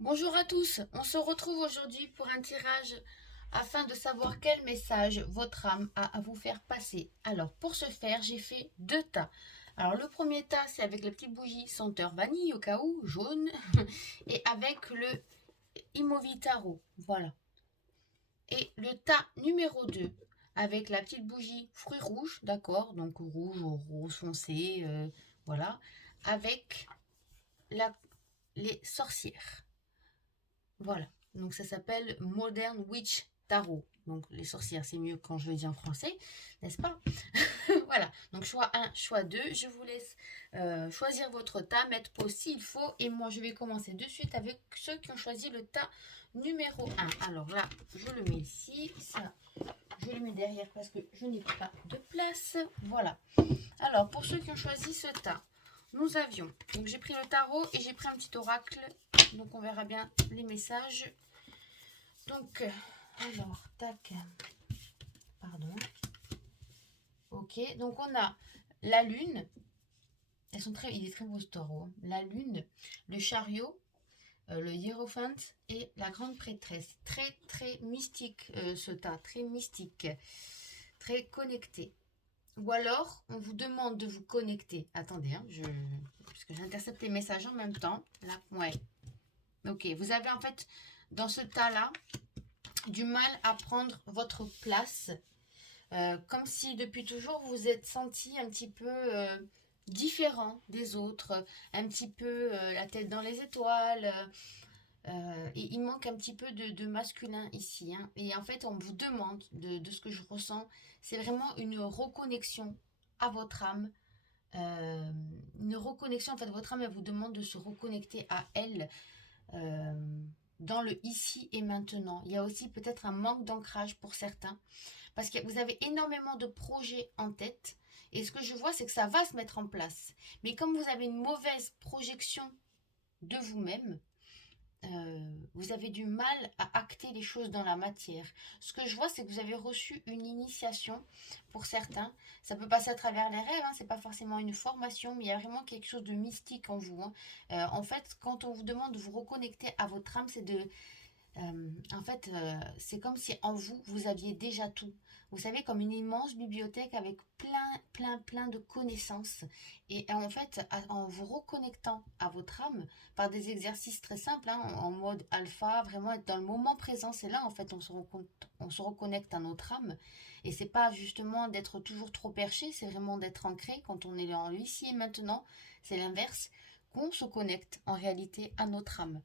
Bonjour à tous, on se retrouve aujourd'hui pour un tirage afin de savoir quel message votre âme a à vous faire passer. Alors pour ce faire, j'ai fait deux tas. Alors le premier tas, c'est avec la petite bougie senteur vanille au cas où, jaune, et avec le Imovi Tarot, voilà. Et le tas numéro 2 avec la petite bougie fruits rouges, d'accord, donc rouge ou rose foncé, voilà, avec la, les sorcières. Voilà, donc ça s'appelle Modern Witch Tarot. Donc les sorcières, c'est mieux quand je le dis en français, n'est-ce pas? Voilà, donc choix un, choix 2. Je vous laisse choisir votre tas, mettre pause s'il faut. Et moi, je vais commencer de suite avec ceux qui ont choisi le tas numéro un. Alors là, je le mets ici. Ça, je le mets derrière parce que je n'ai pas de place. Voilà. Alors, pour ceux qui ont choisi ce tas, nous avions, donc j'ai pris le tarot et j'ai pris un petit oracle, donc on verra bien les messages. Donc, alors, tac, pardon. Ok, donc on a la lune, il est très beau ce taureau, hein. La lune, le chariot, le hiérophante et la grande prêtresse. Très très mystique ce tas, très mystique, très connecté. Ou alors, on vous demande de vous connecter. Attendez, hein, parce que j'intercepte les messages en même temps. Là, ouais. Ok, vous avez en fait, dans ce tas-là, du mal à prendre votre place. Comme si depuis toujours vous vous êtes senti un petit peu différent des autres, un petit peu la tête dans les étoiles. Et il manque un petit peu de masculin ici, hein. Et en fait, on vous demande de ce que je ressens, c'est vraiment une reconnexion à votre âme. Une reconnexion, en fait, votre âme, elle vous demande de se reconnecter à elle euh, dans le ici et maintenant. Il y a aussi peut-être un manque d'ancrage pour certains, parce que vous avez énormément de projets en tête, et ce que je vois, c'est que ça va se mettre en place. Mais comme vous avez une mauvaise projection de vous-même, vous avez du mal à acter les choses dans la matière. Ce que je vois, c'est que vous avez reçu une initiation pour certains. Ça peut passer à travers les rêves, hein, c'est pas forcément une formation, mais il y a vraiment quelque chose de mystique en vous, hein. En fait, quand on vous demande de vous reconnecter à votre âme, c'est de en fait, c'est comme si en vous, vous aviez déjà tout. Vous savez, comme une immense bibliothèque avec plein de connaissances. Et en fait, en vous reconnectant à votre âme par des exercices très simples, hein, en mode alpha, vraiment être dans le moment présent, c'est là en fait on se reconnecte à notre âme. Et c'est pas justement d'être toujours trop perché, c'est vraiment d'être ancré quand on est en ici et maintenant. C'est l'inverse, qu'on se connecte en réalité à notre âme.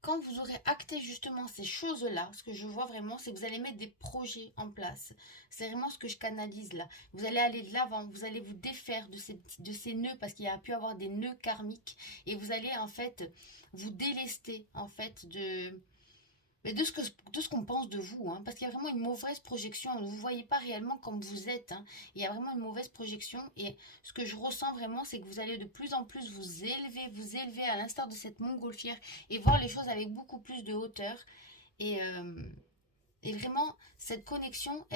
Quand vous aurez acté justement ces choses-là, ce que je vois vraiment, c'est que vous allez mettre des projets en place. C'est vraiment ce que je canalise là. Vous allez aller de l'avant, vous allez vous défaire de ces nœuds parce qu'il y a pu avoir des nœuds karmiques et vous allez en fait vous délester en fait mais de ce qu'on pense de vous, hein, parce qu'il y a vraiment une mauvaise projection. Vous ne voyez pas réellement comme vous êtes, hein. Il y a vraiment une mauvaise projection. Et ce que je ressens vraiment, c'est que vous allez de plus en plus vous élever à l'instar de cette montgolfière et voir les choses avec beaucoup plus de hauteur. Et, euh, et vraiment, cette connexion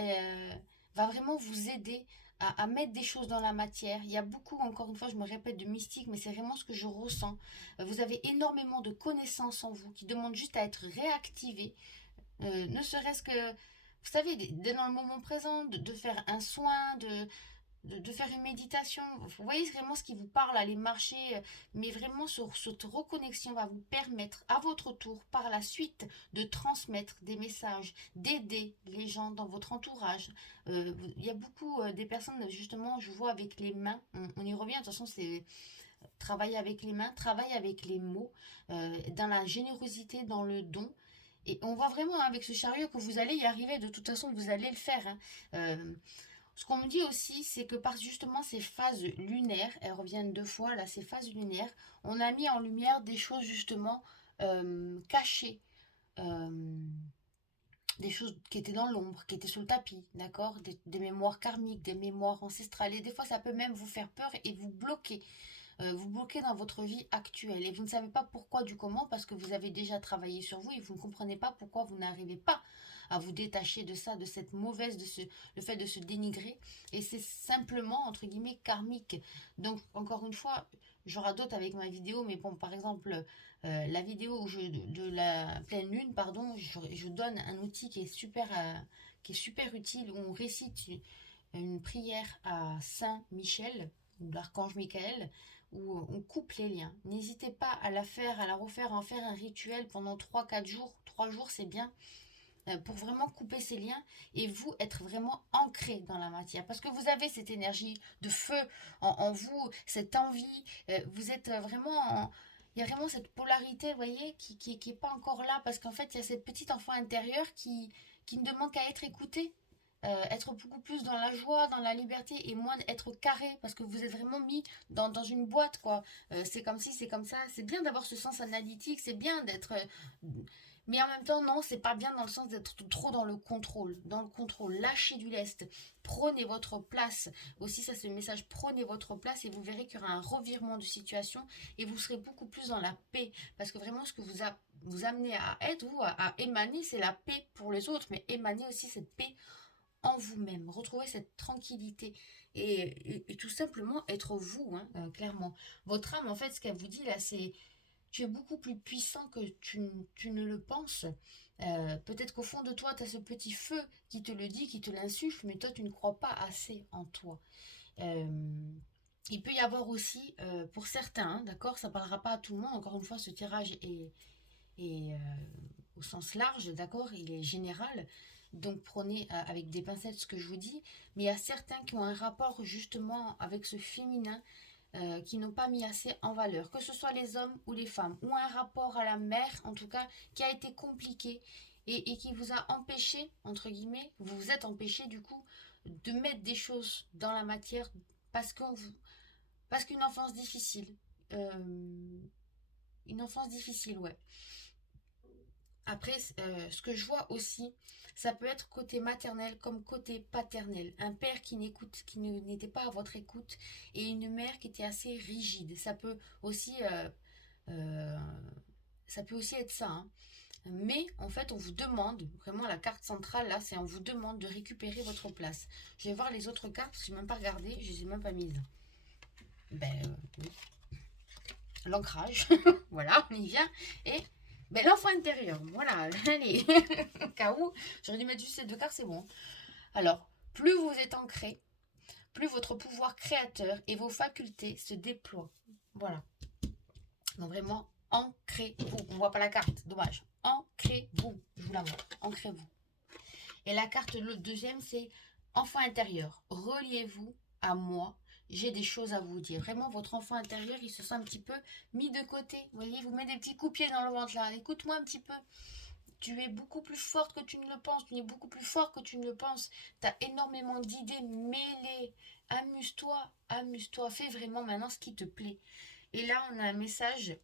va vraiment vous aider à mettre des choses dans la matière. Il y a beaucoup, encore une fois, je me répète, de mystique, mais c'est vraiment ce que je ressens. Vous avez énormément de connaissances en vous qui demandent juste à être réactivées. Ne serait-ce que, vous savez, d'être dans le moment présent, de faire un soin, de faire une méditation. Vous voyez vraiment ce qui vous parle, aller marcher, mais vraiment cette reconnexion va vous permettre à votre tour par la suite de transmettre des messages, d'aider les gens dans votre entourage. Il y a beaucoup des personnes, justement, je vois avec les mains, on y revient, de toute façon c'est travailler avec les mains, travailler avec les mots, dans la générosité, dans le don. Et on voit vraiment avec ce chariot que vous allez y arriver, de toute façon vous allez le faire, hein. Ce qu'on me dit aussi, c'est que par justement ces phases lunaires, elles reviennent deux fois là, ces phases lunaires, on a mis en lumière des choses justement cachées, euh, des choses qui étaient dans l'ombre, qui étaient sous le tapis, d'accord, des mémoires karmiques, des mémoires ancestrales, et des fois ça peut même vous faire peur et vous bloquez dans votre vie actuelle et vous ne savez pas pourquoi du comment parce que vous avez déjà travaillé sur vous et vous ne comprenez pas pourquoi vous n'arrivez pas à vous détacher de ça, de cette mauvaise, le fait de se dénigrer et c'est simplement entre guillemets karmique. Donc encore une fois, j'aurai d'autres avec ma vidéo, mais bon, par exemple, la vidéo où de la pleine lune, pardon, je donne un outil qui est super utile, où on récite une prière à Saint Michel, ou l'archange Michael, où on coupe les liens. N'hésitez pas à la faire, à la refaire, à en faire un rituel pendant 3 4 jours. 3 jours, c'est bien, pour vraiment couper ces liens et vous être vraiment ancré dans la matière. Parce que vous avez cette énergie de feu en vous, cette envie, vous êtes vraiment il y a vraiment cette polarité, vous voyez, qui est pas encore là, parce qu'en fait, il y a cette petite enfant intérieure qui ne demande qu'à être écoutée. Être beaucoup plus dans la joie, dans la liberté et moins être carré parce que vous êtes vraiment mis dans une boîte quoi. C'est comme si, c'est comme ça. C'est bien d'avoir ce sens analytique, c'est bien d'être. Mais en même temps, non, c'est pas bien dans le sens d'être trop dans le contrôle. Dans le contrôle, lâchez du lest, prenez votre place. Aussi, ça c'est le message, prenez votre place et vous verrez qu'il y aura un revirement de situation et vous serez beaucoup plus dans la paix. Parce que vraiment, ce que vous amenez à être, vous, à émaner, c'est la paix pour les autres, mais émaner aussi cette paix en vous-même, retrouver cette tranquillité et tout simplement être vous, hein, clairement. Votre âme, en fait, ce qu'elle vous dit là, c'est tu es beaucoup plus puissant que tu ne le penses. Peut-être qu'au fond de toi, tu as ce petit feu qui te le dit, qui te l'insuffle, mais toi, tu ne crois pas assez en toi. Euh, il peut y avoir aussi, pour certains, hein, d'accord, ça ne parlera pas à tout le monde, encore une fois, ce tirage est au sens large, d'accord, il est général, donc prenez avec des pincettes ce que je vous dis, mais il y a certains qui ont un rapport justement avec ce féminin qui n'ont pas mis assez en valeur, que ce soit les hommes ou les femmes, ou un rapport à la mère, en tout cas, qui a été compliqué et qui vous a empêché, entre guillemets, vous vous êtes empêché du coup, de mettre des choses dans la matière parce parce qu'une enfance difficile. Une enfance difficile, ouais. Après, ce que je vois aussi, ça peut être côté maternel comme côté paternel. Un père qui n'écoute, n'était pas à votre écoute, et une mère qui était assez rigide. Euh, Ça peut aussi être ça, hein. Mais en fait, on vous demande, vraiment la carte centrale là, c'est on vous demande de récupérer votre place. Je vais voir les autres cartes parce que je n'ai même pas regardé, je les ai même pas mises. Oui. L'ancrage, voilà, on y vient. Et ben, l'enfant intérieur, voilà, allez, au cas où, j'aurais dû mettre juste ces deux cartes, c'est bon. Alors, plus vous êtes ancré, plus votre pouvoir créateur et vos facultés se déploient. Voilà. Donc vraiment, ancrez-vous. On ne voit pas la carte, dommage. Ancrez-vous, je vous la montre, ancrez-vous. Et la carte, le deuxième, c'est enfant intérieur. Reliez-vous à moi. J'ai des choses à vous dire. Vraiment, votre enfant intérieur, il se sent un petit peu mis de côté. Vous voyez, il vous met des petits coups de pied dans le ventre là. Écoute-moi un petit peu. Tu es beaucoup plus forte que tu ne le penses. Tu es beaucoup plus fort que tu ne le penses. Tu as énormément d'idées mêlées. Amuse-toi, amuse-toi. Fais vraiment maintenant ce qui te plaît. Et là, on a un message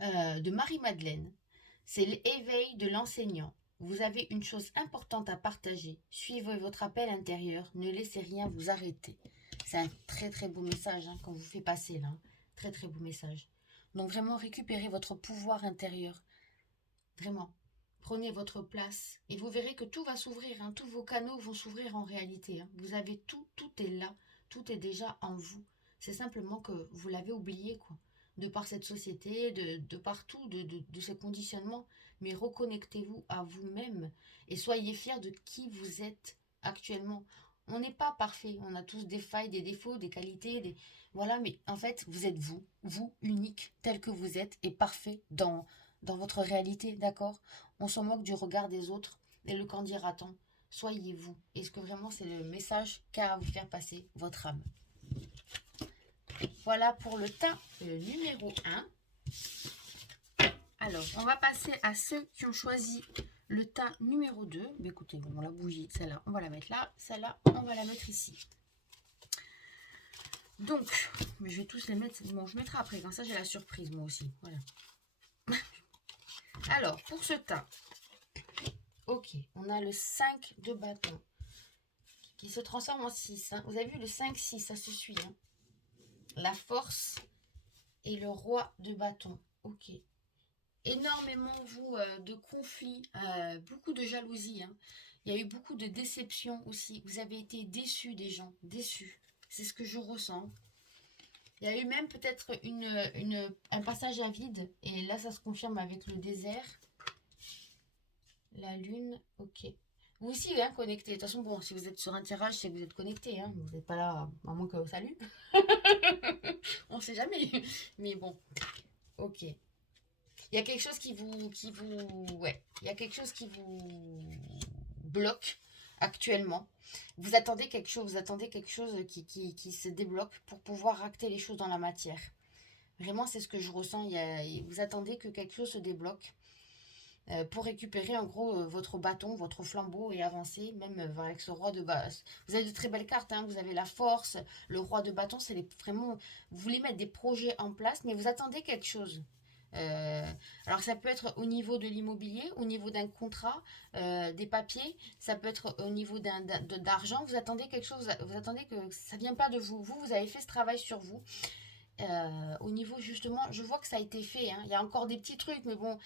de Marie-Madeleine. C'est l'éveil de l'enseignant. Vous avez une chose importante à partager. Suivez votre appel intérieur. Ne laissez rien vous arrêter. C'est un très très beau message hein, qu'on vous fait passer là. Très très beau message. Donc vraiment récupérez votre pouvoir intérieur. Vraiment. Prenez votre place et vous verrez que tout va s'ouvrir. Hein. Tous vos canaux vont s'ouvrir en réalité. Hein. Vous avez tout, tout est là. Tout est déjà en vous. C'est simplement que vous l'avez oublié quoi. De par cette société, de partout, de ces conditionnements. Mais reconnectez-vous à vous-même et soyez fiers de qui vous êtes actuellement. On n'est pas parfait, on a tous des failles, des défauts, des qualités, voilà, mais en fait, vous êtes vous, vous unique, tel que vous êtes, et parfait dans votre réalité, d'accord? On s'en moque du regard des autres, et le qu'en dira-t-on? Soyez vous. Est-ce que vraiment c'est le message qu'a à vous faire passer votre âme? Voilà pour le tas numéro 1. Alors, on va passer à ceux qui ont choisi le tas numéro 2. Mais écoutez, bon, la bougie, celle-là, on va la mettre là. Celle-là, on va la mettre ici. Donc, mais je vais tous les mettre. Bon, je mettrai après. Comme ça, j'ai la surprise, moi aussi. Voilà. Alors, pour ce tas, ok, on a le 5 de bâton qui se transforme en 6. Hein. Vous avez vu le 5-6, ça se suit. Hein. La force et le roi de bâton. Ok. Énormément, vous, de conflits, beaucoup de jalousie. Hein. Il y a eu beaucoup de déceptions aussi. Vous avez été déçus des gens, déçus. C'est ce que je ressens. Il y a eu même peut-être un passage à vide. Et là, ça se confirme avec le désert. La lune, ok. Vous aussi, hein, connecté. De toute façon, bon, si vous êtes sur un tirage, c'est que vous êtes connecté. Hein. Vous n'êtes pas là, à moins que salut. On sait jamais. Mais bon, ok. Il y a quelque chose ouais. Il y a quelque chose qui vous bloque actuellement. Vous attendez quelque chose qui se débloque pour pouvoir acter les choses dans la matière. Vraiment, c'est ce que je ressens. Vous attendez que quelque chose se débloque pour récupérer en gros votre bâton, votre flambeau et avancer, même avec ce roi de bâton. Vous avez de très belles cartes, hein, vous avez la force, le roi de bâton, vraiment, vous voulez mettre des projets en place, mais vous attendez quelque chose. Alors ça peut être au niveau de l'immobilier, au niveau d'un contrat, des papiers, ça peut être au niveau d'argent, vous attendez quelque chose, vous attendez que ça ne vient pas de vous. Vous avez fait ce travail sur vous. Au niveau justement, je vois que ça a été fait, hein. Il y a encore des petits trucs, mais bon,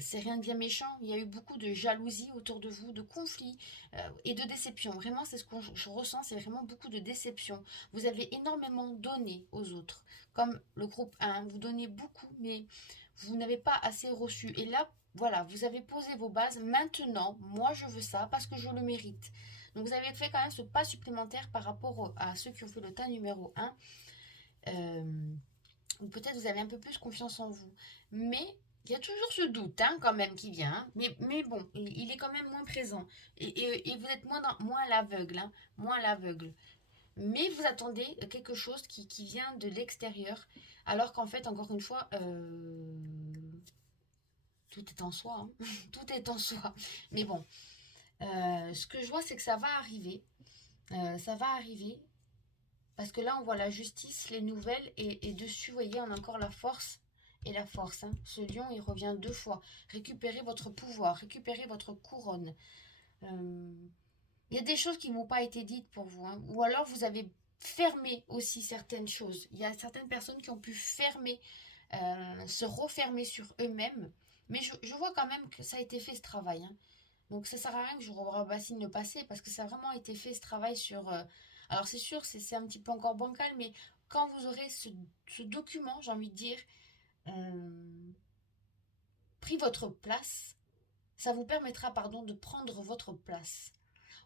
c'est rien de bien méchant. Il y a eu beaucoup de jalousie autour de vous, de conflits et de déception. Vraiment, c'est ce que je ressens, c'est vraiment beaucoup de déception. Vous avez énormément donné aux autres, comme le groupe 1, vous donnez beaucoup, mais vous n'avez pas assez reçu. Et là, voilà, vous avez posé vos bases. Maintenant, moi, je veux ça parce que je le mérite. Donc, vous avez fait quand même ce pas supplémentaire par rapport à ceux qui ont fait le tas numéro 1. Ou peut-être vous avez un peu plus confiance en vous. Mais il y a toujours ce doute hein, quand même qui vient. Hein. Mais bon, il est quand même moins présent. Et vous êtes moins à l'aveugle. Hein, moins à l'aveugle. Mais vous attendez quelque chose qui vient de l'extérieur. Alors qu'en fait, encore une fois, tout est en soi. Hein. Tout est en soi. Mais bon, ce que je vois, c'est que ça va arriver. Ça va arriver. Parce que là, on voit la justice, les nouvelles, et dessus, vous voyez, on a encore la force et la force. Hein. Ce lion, il revient 2 fois. Récupérez votre pouvoir, récupérez votre couronne. Il y a des choses qui n'ont pas été dites pour vous. Hein. Ou alors, vous avez fermé aussi certaines choses. Il y a certaines personnes qui ont pu fermer, se refermer sur eux-mêmes. Mais je vois quand même que ça a été fait, ce travail. Hein. Donc ça sert à rien que je rebassine le passé parce que ça a vraiment été fait ce travail sur... alors c'est sûr, c'est un petit peu encore bancal, mais quand vous aurez ce document, j'ai envie de dire, pris votre place, ça vous permettra, pardon, de prendre votre place.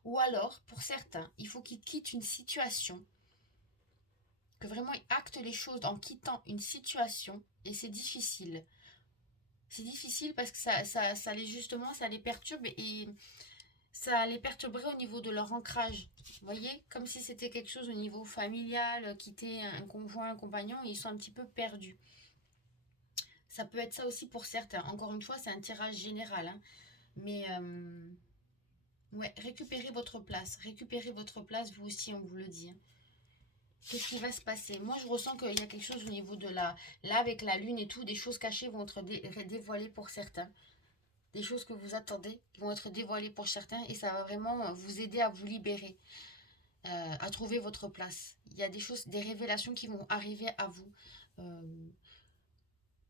Ou alors, pour certains, il faut qu'ils quittent une situation, que vraiment ils actent les choses en quittant une situation, et c'est difficile. C'est difficile parce que ça les justement, ça les perturbe et ça les perturberait au niveau de leur ancrage. Vous voyez, comme si c'était quelque chose au niveau familial, quitter un conjoint, un compagnon, et ils sont un petit peu perdus. Ça peut être ça aussi pour certains. Encore une fois, c'est un tirage général. Hein. Mais ouais, récupérez votre place, vous aussi, on vous le dit. Hein. Qu'est-ce qui va se passer? Moi, je ressens qu'il y a quelque chose au niveau de la... Là, avec la lune et tout, des choses cachées vont être dévoilées pour certains. Des choses que vous attendez vont être dévoilées pour certains et ça va vraiment vous aider à vous libérer. À trouver votre place. Il y a des choses, des révélations qui vont arriver à vous.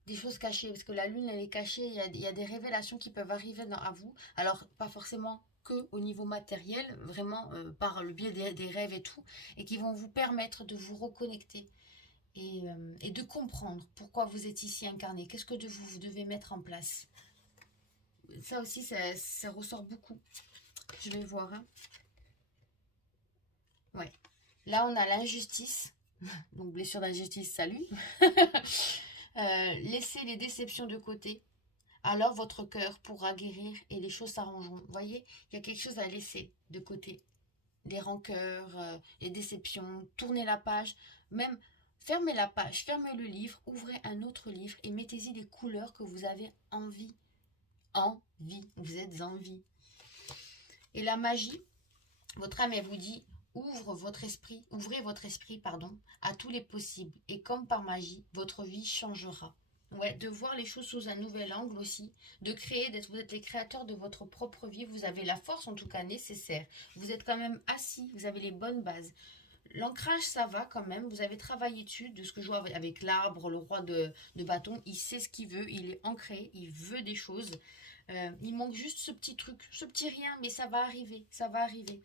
Des choses cachées, parce que la lune, elle est cachée. Il y a des révélations qui peuvent arriver à vous. Alors, pas forcément que au niveau matériel, vraiment par le biais des rêves et tout, et qui vont vous permettre de vous reconnecter et de comprendre pourquoi vous êtes ici incarné. Qu'est-ce que vous devez mettre en place. Ça aussi, ça ressort beaucoup. Je vais voir. Hein. Ouais. Là, on a l'injustice. Donc, blessure d'injustice, salut. Laissez les déceptions de côté. Alors, votre cœur pourra guérir et les choses s'arrangeront. Vous voyez, il y a quelque chose à laisser de côté. Les rancœurs, les déceptions. Tournez la page. Même, fermez la page, fermez le livre, ouvrez un autre livre et mettez-y les couleurs que vous avez envie. Envie. Vous êtes en vie. Et la magie, votre âme, elle vous dit, ouvrez votre esprit, pardon, à tous les possibles. Et comme par magie, votre vie changera. Ouais, de voir les choses sous un nouvel angle aussi, de créer, vous êtes les créateurs de votre propre vie, vous avez la force en tout cas nécessaire. Vous êtes quand même assis, vous avez les bonnes bases. L'ancrage, ça va quand même, vous avez travaillé dessus, de ce que je vois avec l'arbre, le roi de bâton, il sait ce qu'il veut, il est ancré, il veut des choses. Il manque juste ce petit truc, ce petit rien, mais ça va arriver, ça va arriver.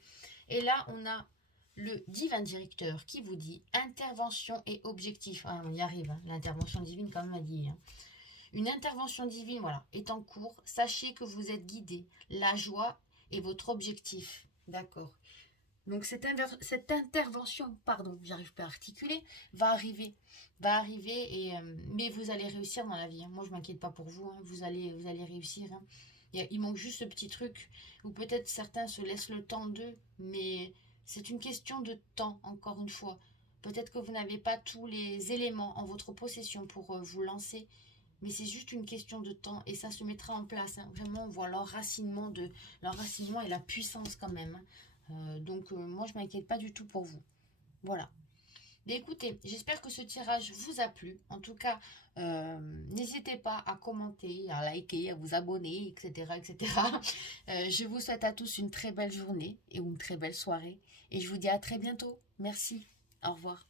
Et là, on a le divin directeur qui vous dit intervention et objectif. Ah, on y arrive, hein. L'intervention divine quand même a dit. Hein. Une intervention divine, voilà, est en cours. Sachez que vous êtes guidé. La joie est votre objectif. D'accord. Donc cette intervention, pardon, j'arrive pas à articuler, va arriver. Et, mais vous allez réussir dans la vie. Hein. Moi, je m'inquiète pas pour vous. Hein. Vous allez réussir. Hein. Il manque juste ce petit truc où peut-être certains se laissent le temps d'eux, mais c'est une question de temps, encore une fois. Peut-être que vous n'avez pas tous les éléments en votre possession pour vous lancer, mais c'est juste une question de temps et ça se mettra en place. Hein. Vraiment, on voit l'enracinement et la puissance quand même. Hein. Donc, moi, je m'inquiète pas du tout pour vous. Voilà. Mais écoutez, j'espère que ce tirage vous a plu. En tout cas, n'hésitez pas à commenter, à liker, à vous abonner, etc. etc. Je vous souhaite à tous une très belle journée et une très belle soirée. Et je vous dis à très bientôt. Merci. Au revoir.